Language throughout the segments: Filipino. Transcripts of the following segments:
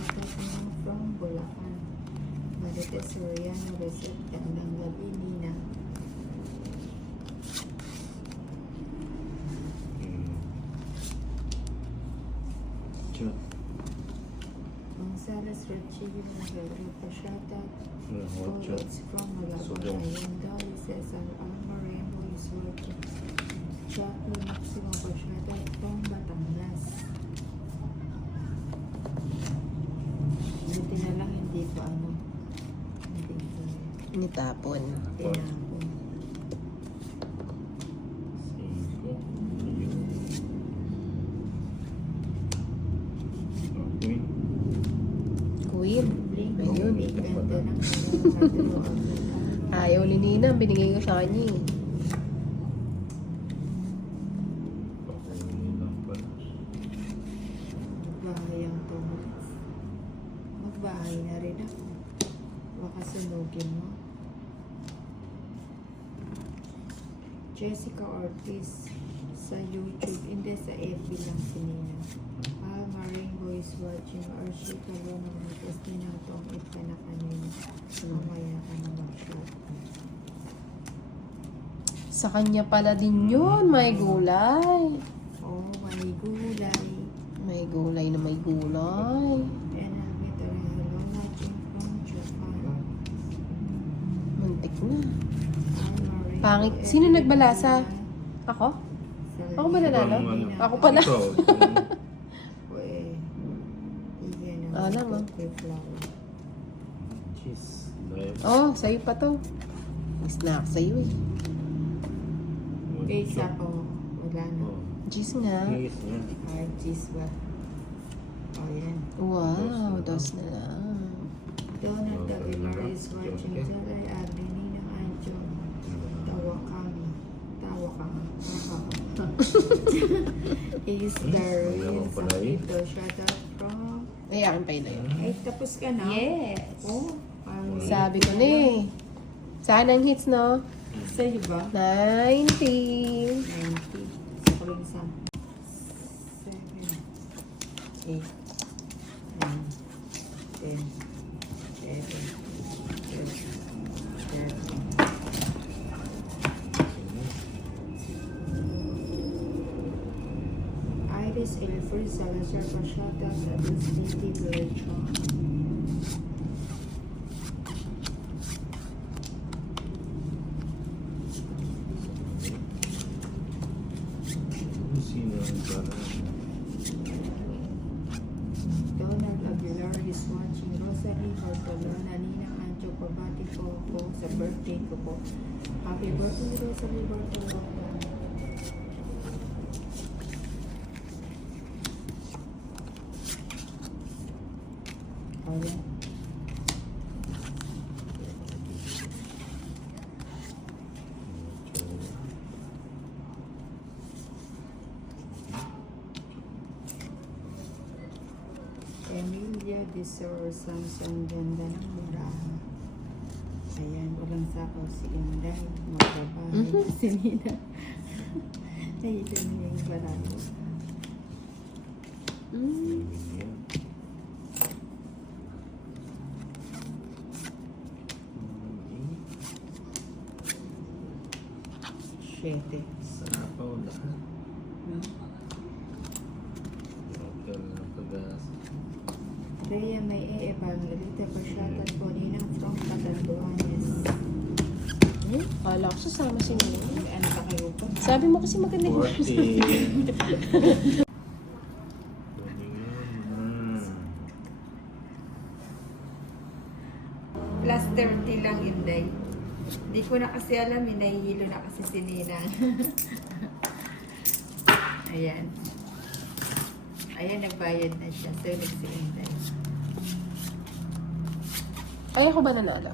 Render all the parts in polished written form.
Shoutout mo from Bulacan. Marites Soriano Reset. Gandang gabi, Nina. Gonzales Rachel Margarita. Shoutout. It's from Malabon. Ayunda. Cesar Almarin. Who is working. Jacqueline Maximo. Shoutout from Batangas. Buti na lang hindi pa hindi pa Nitapon. tinapon. Queen. Blink, Ayun. ganda ng araw. Ayaw ni Nina. Binigay ko sa kanya eh. Magbahay ang Thomas. Magbahay na rin ako. Baka sunugin mo. Jessica Ortiz sa YouTube, hindi sa FB lang si Nina. Maring voice watching or she kalo ng matas ninatong ita na kanina. Mamaya ka na mag-shop. Sa kanya pala din yun. May gulay. Oh, may gulay. May gulay na may gulay. And ito na hello watching from Japan. Muntik na. Maring Pangit. Sino nagbalasa? Ako? Ako ba nanalo? Ako pala. Alam mo. Cheese. Oh, sa'yo pa to. Snack sa'yo eh. Isa po. Wala na. Cheese nga. Cheese yan. Ay, cheese ba? O, yan. Wow, dos na lang. Donald Aguilar is watching Jalay Ardenina Anjo. Tawa kami. Tawa kami. Is Darwin Sakito. Shout out from... Ay, akin pa yun na yun. Ay, tapos ka na? Yes. Oh, ay, Sabi ko na eh. Saan ang hits, no? sa'yo ba? 90. 90. Sa ko rin sa 7, 8, 9, 10, 11, 12, 13. Iris Elfrid Salazar for shoutout sa SBT Virtual. Sino ang parang Donald Aguilar is watching. Rosalie Bartolona, Ninang Ancho, pabati po ako sa birthday ko po. Happy birthday, Rosalie Bartolona. Ayan. Emilia de Soros ang ganda ng murahan. Ayan, walang sapaw si Inday. Magbabahay na si Nina. Nahilo niya yung balayo. yan? Siyete. Sapaw lahat. Hotel ng pag-asa. Rhea may e-evangelita pa shoutout po Ninang from Catanduanes. Kala ko sasama si Nina. Ano pa kayo po? Sabi mo kasi maganda yung 40. Plus 30 lang, Inday. Hindi ko na kasi alam, nahihilo na kasi si Ninang. Ayan. Ayan, nagbayad na siya. So, si Inday. Ay, ako ba nanalo?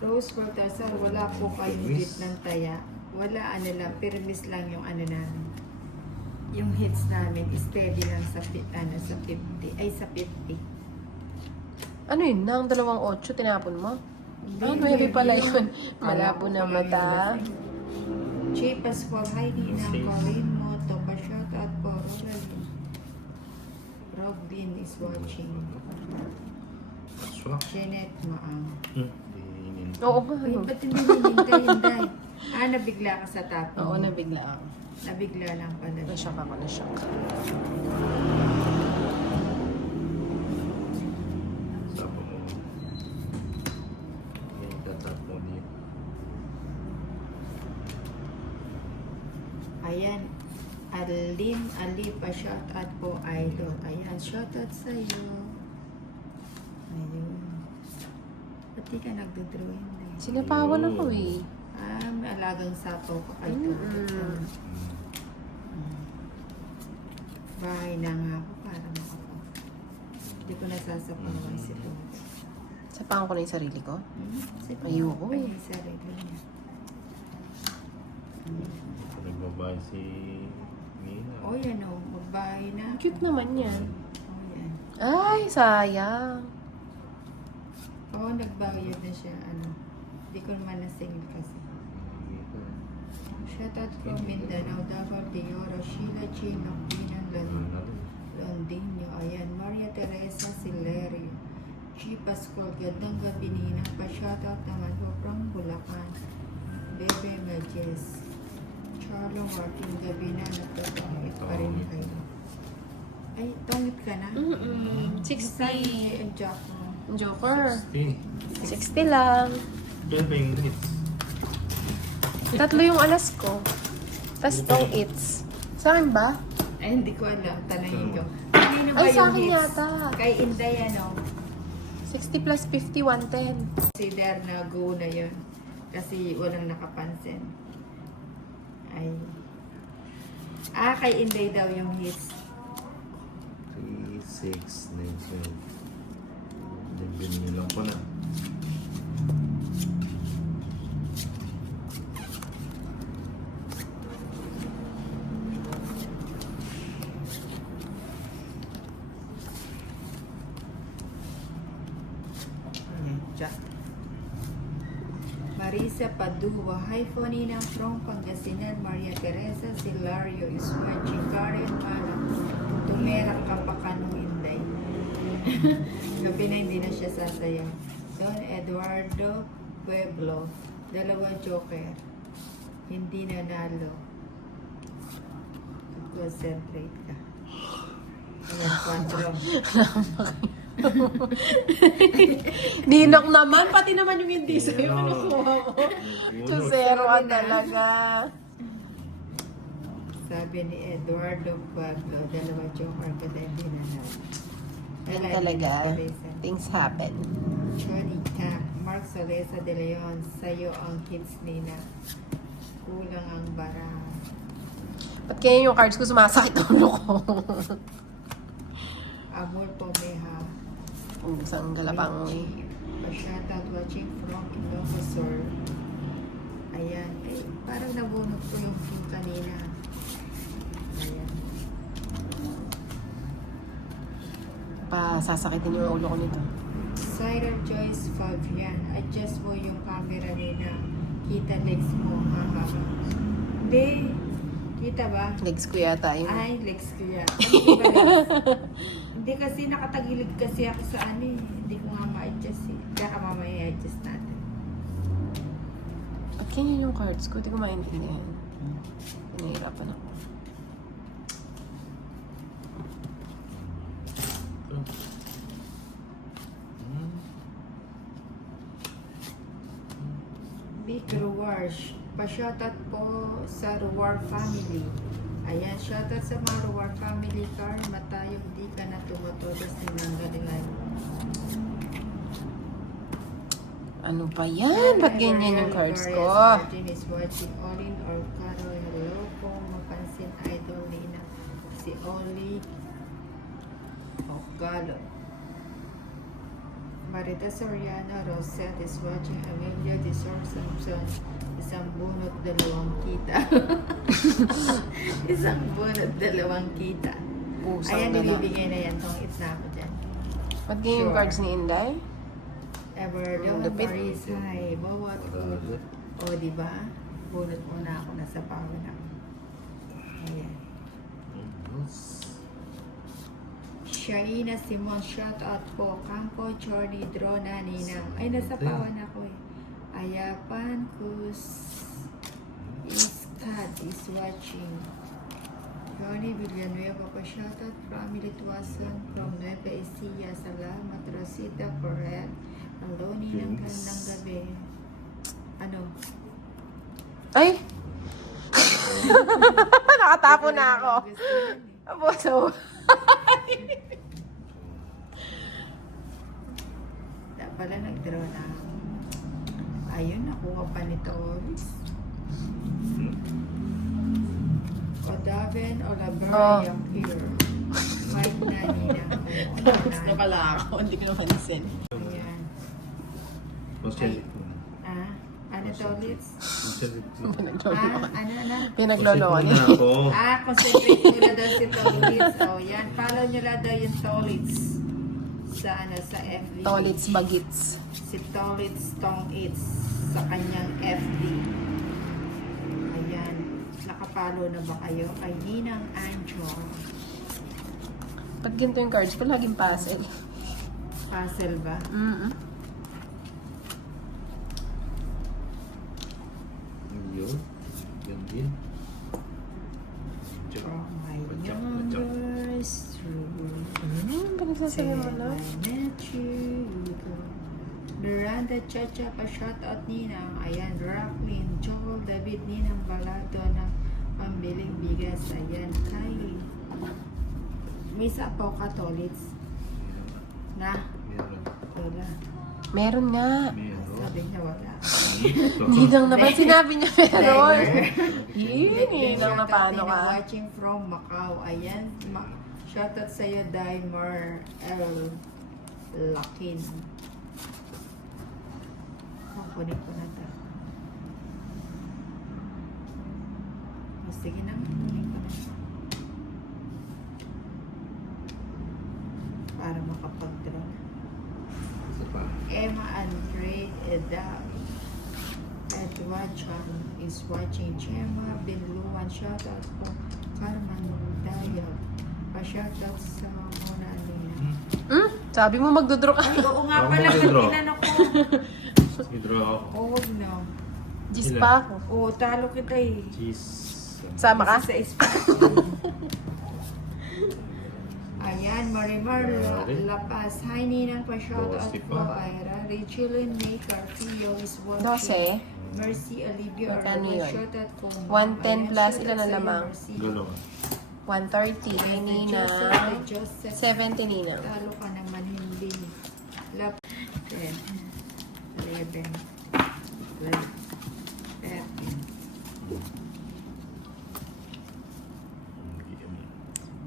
Rose Baltasar, wala po kayong hit ng taya. Wala, ano lang, permis lang yung ano namin. Yung hits namin, steady lang sa, sa 50. Ay, sa 50. Ano yun? Nang 2.8, tinapon mo? Ah, Hindi, maybe pala review. yun. Alam Malabo ko na pala mata. yun. Che Pascual, Heidi ng Corinne mo, Topa shout out po, Rosalyn. Robin is watching. Swak. Jeanette Maang. Oo nga, Ay, ano? ba't hindi hinintay, hinday? Ah, nabigla ka sa tapon. Oo, nabigla ako. Nabigla lang pala. Na-shock ako, na-shock. Sapo mo. May tatap mo dito. Ayan. Alin Ali pa shout out po, idol. Ayan, shout out sa'yo. Ayun. Ba't di ka nagdodrawing na eh? Sinapawan ako eh. Ah, may alagang sapaw ko kay Mm-mm. Bahay na nga ako para makapag. Hindi ko nasasapawan si Toad. Sapakan ko na yung sarili ko. Si Toad Ayoko pa eh. yung sarili niya. Nagbabahay si Nina. O yan o, magbahay na. Cute naman yan. O yan. Ay, sayang. Oo, nagbayad na siya. Ano, hindi ko naman nasingil kasi. Shoutout from Mindanao, Davao de Oro, Sheila G. Noctinan, Londinio, ayan, Maria Teresa Silerio, G. Pascual, gandang gabi nina, pa-shoutout naman po from Bulacan, Bebe Majes, Charlo Martin, gabi na, nagtatangit pa rin kayo. Ay, tangit ka na? Saan 60. yung jack mo? Joker. 60. 60 lang. Kaya ba yung hits? 3 yung alas ko. Tapos tong it's. Sa akin ba? Ay, hindi ko alam. Tanangin ko. Kanino ba Ay, sa yung akin hits? yata. Kay Inday, ano? 60 plus 50, 110. Consider na go na yun. Kasi walang nakapansin. Ay. Ah, kay Inday daw yung hits. 3, 6, 9, 12. Binili lang ko na. Ayan, Jack. Marisa Padua. Hi, Fonina from Pangasinan. Maria Teresa Silario is watching. Karen Mala. Tumerak ka pa kanong Inday. Gabi na hindi na siya sasayaw. Don Eduardo Pueblo. 2 joker. Hindi nanalo. Concentrate ka. Ayan, 4. Dinok naman. Pati naman yung hindi sa'yo. Ano? Nakuha ko. Uno. 2-0 ka talaga. Sabi ni Eduardo Pueblo, 2 joker ka dahil hindi nanalo. Yan Wala, talaga. hindi na Teresa. Things happen. Johnny Cap, Mark Solesa de Leon, sa'yo ang hits nina. Kulang ang bara. Ba't kaya yung cards ko sumasakit ang ulo ko? Amor Pomeha. Isang galapang. Pa-shoutout watching from Ilocosur. Ayan. Eh, parang nabunot ko yung film kanina. Ayan. Sasakitin yung ulo ko nito. Cyril Joyce Fabian. Adjust mo yung camera nina. Kita legs mo. Ha. Hindi. Kita ba? Legs ko yata yun. Ay, legs ko yan. Hindi ba legs? Hindi kasi nakatagilid kasi ako sa ano eh. Hindi ko nga ma-adjust eh. Kaya mamaya i-adjust natin. Ba't ganyan yung cards ko? Hindi ko maintindihan. Pinahirapan ako. Big Ruwarsh. Pa-shoutout po sa Ruwar family. Ayan, shoutout sa mga Ruwar family. Karen Matayo, di ka na tumatodas ni Nanggalingan. Ano ba yan? Ba't ganyan yung cards ko? Martin is watching Olin or Carol. Hello po, mapansin idol nina. Si Oli Ocalo. Marita Soriano Rosette is watching Amelia de Sor Samson. Isang bunot, 2 kita. Isang bunot, 2 kita. Pusang Ayan, gala. nilibigay na yan. Tong it's na ako dyan. Ba't ganyan yung cards ni Inday? Ever daw Lupit. Maris, hi. Bawat Wala. o, di ba? Bunot muna ako, nasa pawin ako. Ayan. Shaina Simon, shout out po. Campo, Jordi, Drona, Ninang. Ay, nasa pawan ako eh. Ayapan, Kus, Iskad is watching. Johnny Villanueva pa, shout out. Family Tuason from Nueva Ecija. Salamat, Rosita, correct. Hello, Ninang, Thanks. gandang gabi. Ano? Ay! Nakatapo na ako. Gusto yan eh. Abuso. Dapat pala nag-draw na ako. Ayun, nakuha pa nito. Odaven o Laberry here. Mike na nina. Tapos na pala ako. Hindi ko napansin. Ayan. Masyadit mo. Ah, ano to ulit? Masyadit mo. Ano? Pinaglolo Masyadit niya. mo na ako. Concentrate nyo na daw si Tolits. O, yan. Follow nyo na daw yung Tolits. Sa FB. Tolits bagits. Si Tolits Tong It's sa kanyang FB. Ayan. Nakapalo na ba kayo? Kay Ninang Ancho. Pag ganito yung cards ko, laging puzzle. Puzzle ba? Yun. Yan din. From my Pachak. youngest room. Pinagsasabi mo na? I met you. Miranda Chacha pa shoutout Ninang. Ayan, Rocklin, Joel, David, Ninang Balado ng pambiling bigas. Ayan, Kylie. May sapaw ka, Tolits? Na? Meron. Wala. Meron nga. Meron. Sabi niya wala. Hindi lang naman sinabi niya meron. Yun Yun lang na paano ka. Watching from Macau. Ayan. Shoutout sa'yo, Dimer L. Lakin. Kunin ko na ito. Sige na. Kunin ko na. Para makapag-draw. Isa pa. Emma Andre Edal. Edward Chan is watching. Gemma Binluan. Shoutout po. Carmen Dayab. Pa-shoutout sa muna nila. Sabi mo magdodraw ka. Ay, oo nga Ako pala. mag-draw. Tinanong ko. Sige, draw ako. Oo, no. Gis pa ako. Oo, talo kita eh. Cheese. Sama ka? Sa espacio. Ayan, Marimar Lapas. Hi, Ninang. Pa-shoutout Dosi po. pa. Ira. Rachelin May Carpio is watching. 12. Mercy Olivia Magkano Orlando. yun? Shoutout po. 110 plus, ilan na lamang? Dalawa. 130. Kay Nina. 70 Nina. Talo ka naman hindi. Lap 10, 11, 12, 13.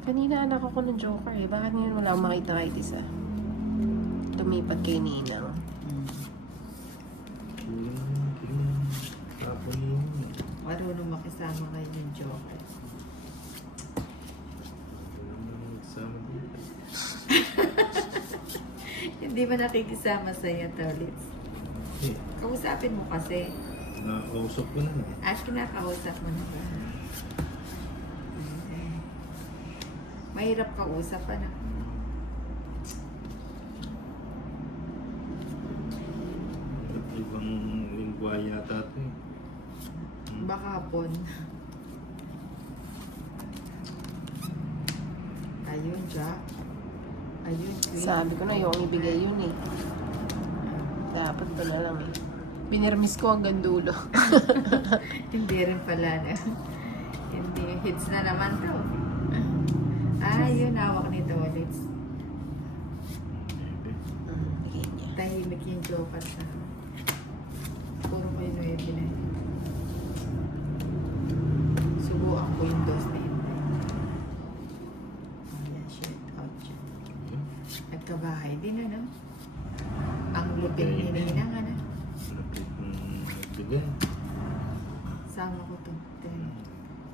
Kanina anak ako ng Joker eh. Bakit ngayon wala akong makita kahit isa? Lumipat kay Ninang. Marunong makisama kayo ng Joker. Hindi ba nakikisama sa'yo, Tolits? Kausapin mo kasi. Nakausap ko na. At kinakausap mo na ba? Mahirap kausap pa na. Ibang lingwa yata ito eh. Baka hapon. Ayun, Jack. Ayun, Queen. Sabi ko na yung ibigay yun eh. Dapat ko na lang eh. Binirmis ko hanggang dulo. Hindi rin pala na. Hindi. Hits na naman to. Yun. Hawak nito ulit. Bigay niya. Tahimik yung joker sa puro ko yung 9 na yun. Subukan ko yung dos na yun. Ayan, shit out siya. Nagkabahay din, ano? Ang lupit ni Ninang, ano? Lapit ng nagbigay. Sama ko to.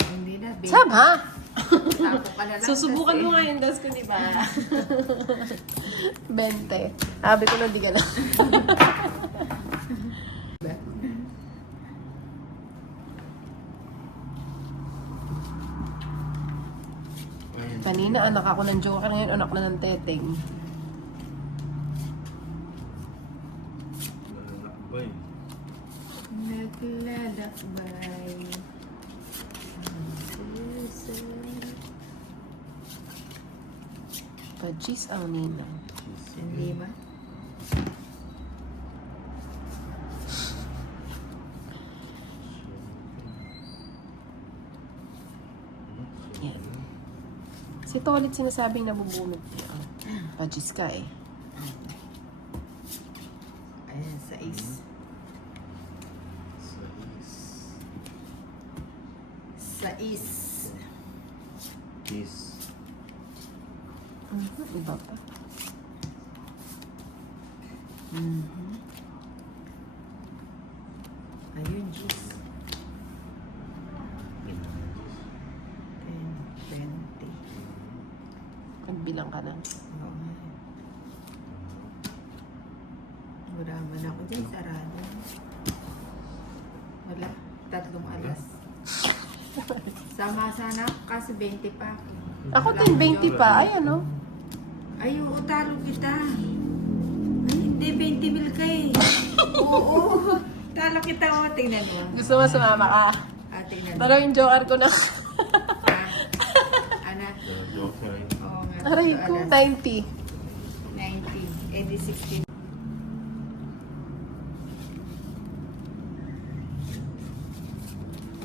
Hindi na, babe. Sab ha? Tapo ka na lang Susubukan kasi. mo nga yung das ko, di ba? 20. Sabi ko na di ka lang. Ayan. Kanina anak ako ng Joker, ngayon anak na ng Teteng. Lalakbay. Naglalakbay. Pajis ang ninang. Hindi ba? Yan. Si Tolit sinasabing nabubunot niya. Pajis ka eh. Ayan, 6. 6. Kiss. Iba pa. Ayun, Diyos. 10, 20. Magbilang ka na. Oo nga. Wala man ako dyan, sarado. Wala, 3 alas. Sama sana, kasi 20 pa ako. Ako din 20 pa. Ay ano? Ay, oo, talo kita. Ay, hindi, 20 mil ka eh. Oo, talo kita mo. Tingnan mo. Gusto mo sumama ka? Tingnan mo. Pero yung Joker ko na. Ana? Joker. Oo nga. Aray ko, 90. 90. Eh, di 16.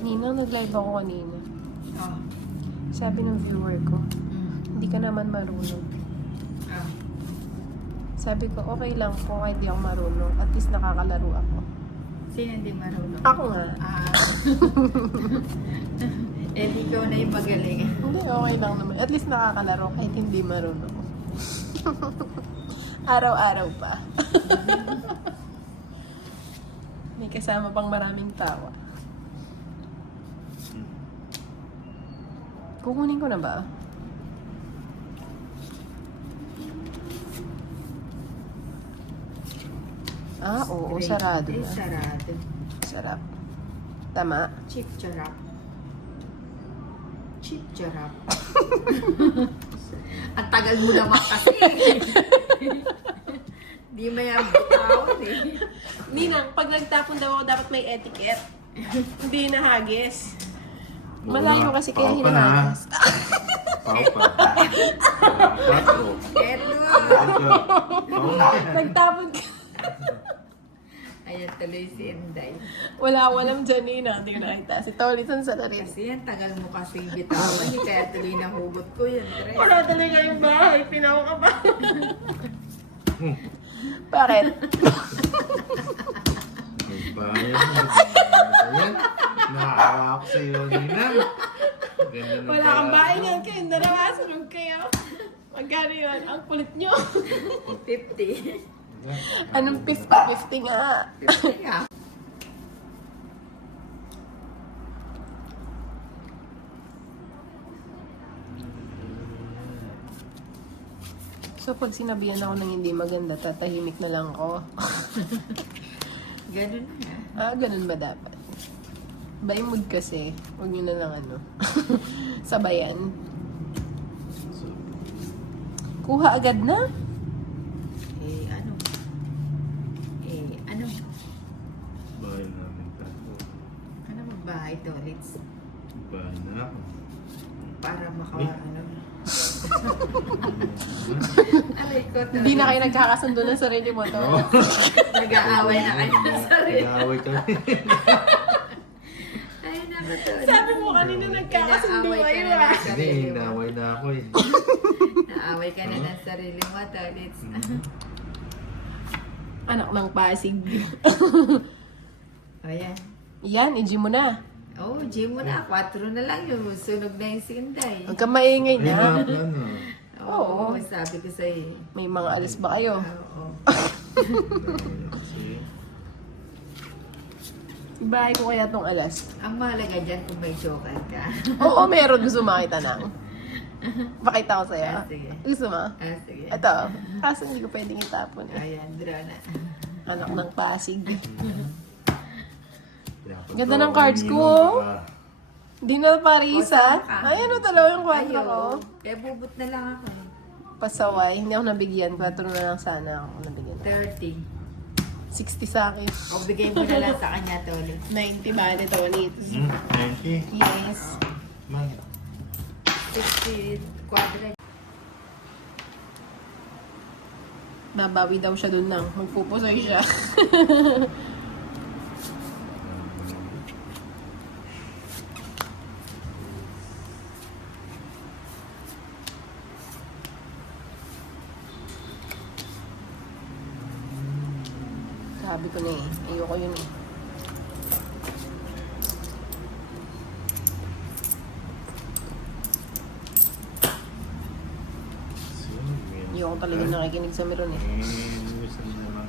Ninang, nag-live ako kanina. Oh. Sabi ng viewer ko, hindi ka naman marunong. Oh. Sabi ko, okay lang po kahit di ako marunong. At least nakakalaro ako. Sino hindi marunong? Ako nga. Eh, di ikaw na yung magaling. Hindi, okay lang naman. At least nakakalaro kahit hindi marunong. Araw-araw pa. May kasama pang maraming tawa. Kukunin ko na ba? Ah, oo. Sarado Eh, na. sarado. Sarap. Tama. Chip charap. Chip charap. Ang tagal mo naman kasi. Di may tawad eh. Ninang, pag nagtapon daw ako, dapat may etiquette. Hindi nahagis. Malayo kasi kaya hinahagis. Pao pa. Patro. Eto. Nagtapon ka. Ayan tuloy si Inday. Walang dyan, Ninang. Hindi ko nakita. Si Tolitan sa rin. Kasi yan, tagal mo kasi bitawan eh. Kaya tuloy nahugot ko yan. Tres. Wala talaga yung bahay. Pinawa ka pa. Bakit? May bayan. Ayan. Nakakawa ako sa'yo, Ninang. Ganda ng Wala kang bahay mo. niyan. Kayo dalawa. Sunog kayo. Magkano yun? Ang kulit nyo. 50. Anong 50-50 nga? 50 nga. So, pag sinabihan ako ng hindi maganda, tatahimik na lang ako. Ganun nga. Ganun ba dapat? By mood kasi. Huwag nyo na lang sabayan. Kuha agad na? Eh, ano? Bahay namin tayo. Ano magbahay to, Litz? Bahay na ako. Para Ay. Aray ko to. Hindi na kayo nagkakasundo ng sarili mo to. Oo. Nag-aaway na kayo sa sarili. Nag-aaway kami. Ay, naku to. Sabi mo kanina nagkakasundo Inaaway ka kayo na ng Hindi, sarili mo. inaaway na ako eh. Naaway ka na ng sarili mo to, Litz. Anak ng Pasig. Ayan. Yan, i-gym mo na. Oh, gym mo na. 4 na lang yung sunog na yung sinday. Huwag kang maingay Ay, na. ano. Oo, Oo. sabi ko sa'yo. May mga alis ba kayo? Oo. Kasi, Ibahay ko kaya tong alas. Ang mahalaga dyan kung may joker ka. Oo, meron. Gusto makita ng. Pakita ko sa'yo. Ah, sige. Gusto mo? Sige. Ito. Kaso hindi ko pwedeng itapon eh. Ayan, draw na. Anak ng Pasig. Pinapagawa Ganda ng ni cards Ninong, ko. baka- Di na Parisa. O, saan ka? Ay, ano talaga yung kwadro ko? Kaya bubut na lang ako. Pasaway. Hindi ako nabigyan. 4 na lang sana ako nabigyan. 30. 60 sa akin. O, bigay mo na lang sa kanya to ulit. 90 ba ito ulit? 90. Yes. Man. 60 quadrat. Babawi daw siya dun nang. Magpupusoy siya. Sabi ko na eh. Ayoko yun eh. Ayoko talaga nakikinig sa Meron eh. Minsan naman.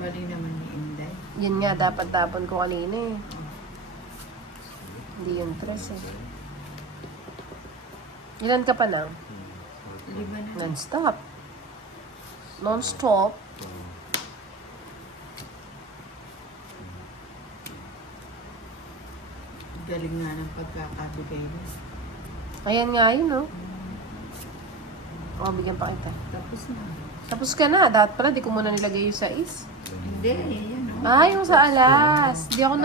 Galing naman ni Inday. Yan nga, dapat tapon ko kanina eh. Hindi yung tres eh. Ilan ka pa na? Lima na. Non-stop. Non-stop. Galing nga ng pagkakabigay mo. Ayan nga yun, no? O, bigyan pa kita. Tapos na. Tapos ka na. Dapat pala, di ko muna nilagay yung sais. Hindi, yan o. Ah, yung sa alas. Di ako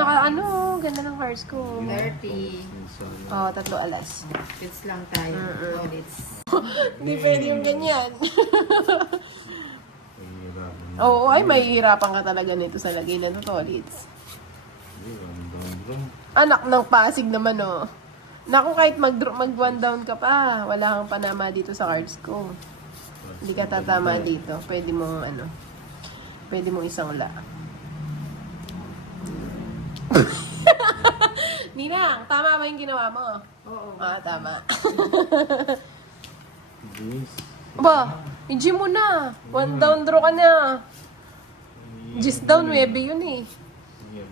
ganda ng cards ko. 30. Oh, 3 alas. It's lang tayo. Mm-mm. Solits. Hindi pwede yung ganyan. Mahihirapan. Oo, ay, mahihirapan ka talaga nito sa lagay na tolits. Anak ng Pasig naman, oh. Naku, kahit mag 1 down ka pa, wala kang panama dito sa cards ko. Hindi ka tatama dito. Pwede mong, pwede mong isang la. Ninang, tama ba yung ginawa mo? Oo. Ah, tama. Yes. Ba, i-gym mo na. 1 down draw ka na. Just down, 9 yun eh. Yan.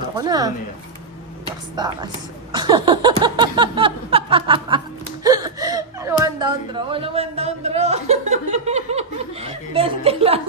Ako na. Ano yan? Takas-takas. Ano 1 down draw? Wala 1 down draw. Okay. Ganti lang.